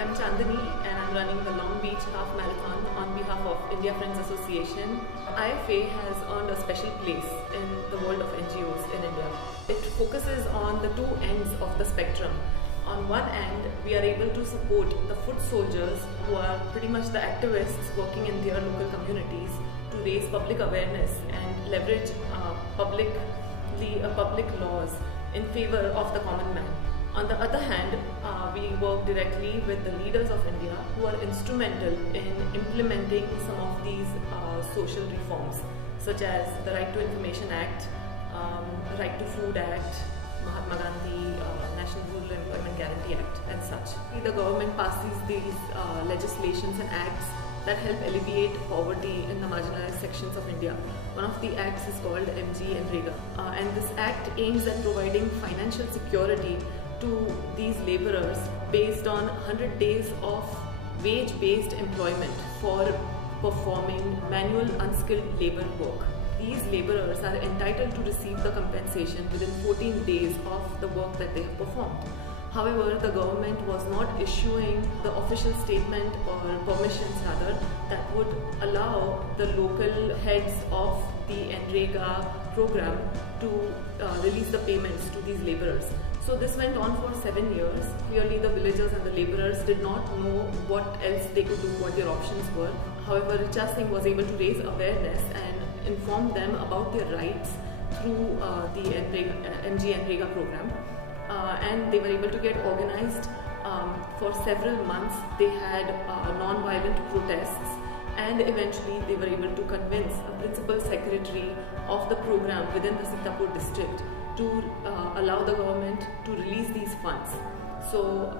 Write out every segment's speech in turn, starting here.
I'm Chandani and I'm running the Long Beach Half Marathon on behalf of India Friends Association. IFA has earned a special place in the world of NGOs in India. It focuses on the two ends of the spectrum. On one end, we are able to support the foot soldiers who are pretty much the activists working in their local communities to raise public awareness and leverage public laws in favor of the common man. On the other hand, we work directly with the leaders of India who are instrumental in implementing some of these social reforms, such as the Right to Information Act, Right to Food Act, Mahatma Gandhi National Rural Employment Guarantee Act and such. The government passes these legislations and acts that help alleviate poverty in the marginalized sections of India. One of the acts is called MGNREGA, and this act aims at providing financial security to these laborers based on 100 days of wage-based employment for performing manual unskilled labor work. These laborers are entitled to receive the compensation within 14 days of the work that they have performed. However, the government was not issuing the official statement or permissions rather that would allow the local heads of the NREGA program to release the payments to these laborers. So this went on for 7 years. Clearly the villagers and the laborers did not know what else they could do, what their options were. However, Richa Singh was able to raise awareness and inform them about their rights through the MGNREGA program. And they were able to get organized for several months. They had non-violent protests, and eventually they were able to convince a principal secretary of the program within the Sitapur district to allow the government to release these funds. So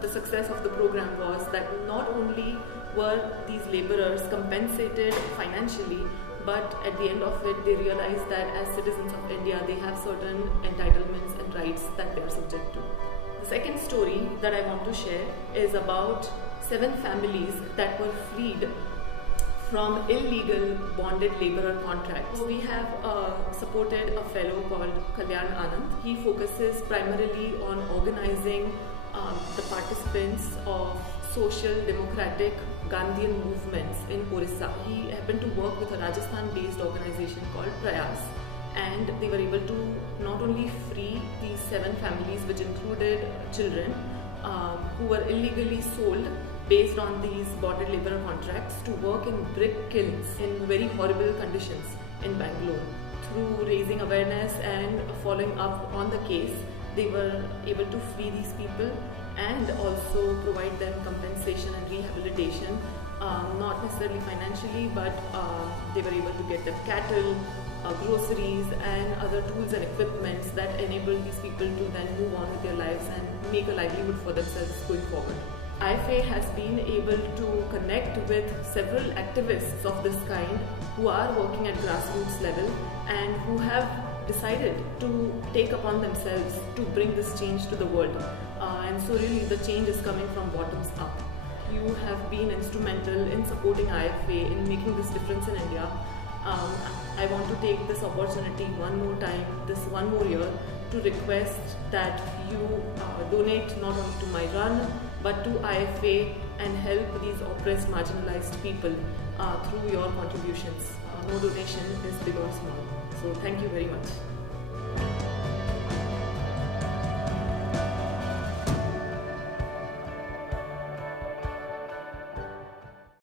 the success of the program was that not only were these laborers compensated financially, but at the end of it they realized that as citizens of India they have certain entitlements and rights that they are subject to. The second story that I want to share is about 7 families that were freed from illegal bonded laborer contracts. We have supported a fellow called Kalyan Anand. He focuses primarily on organizing the participants of social democratic Gandhian movements in Orissa. He happened to work with a Rajasthan-based organization called Prayas, and they were able to not only free these 7 families, which included children who were illegally sold based on these bonded labor contracts to work in brick kilns in very horrible conditions in Bangalore. Through raising awareness and following up on the case, they were able to free these people and also provide them compensation and rehabilitation, not necessarily financially, but they were able to get them cattle, groceries and other tools and equipments that enabled these people to then move on with their lives and make a livelihood for themselves going forward. IFA has been able to connect with several activists of this kind who are working at grassroots level and who have decided to take upon themselves to bring this change to the world. And so really the change is coming from bottoms up. You have been instrumental in supporting IFA in making this difference in India. I want to take this opportunity one more time, this one more year, to request that you donate not only to my run but to IFA and help these oppressed, marginalized people through your contributions. No donation is big or small. So thank you very much.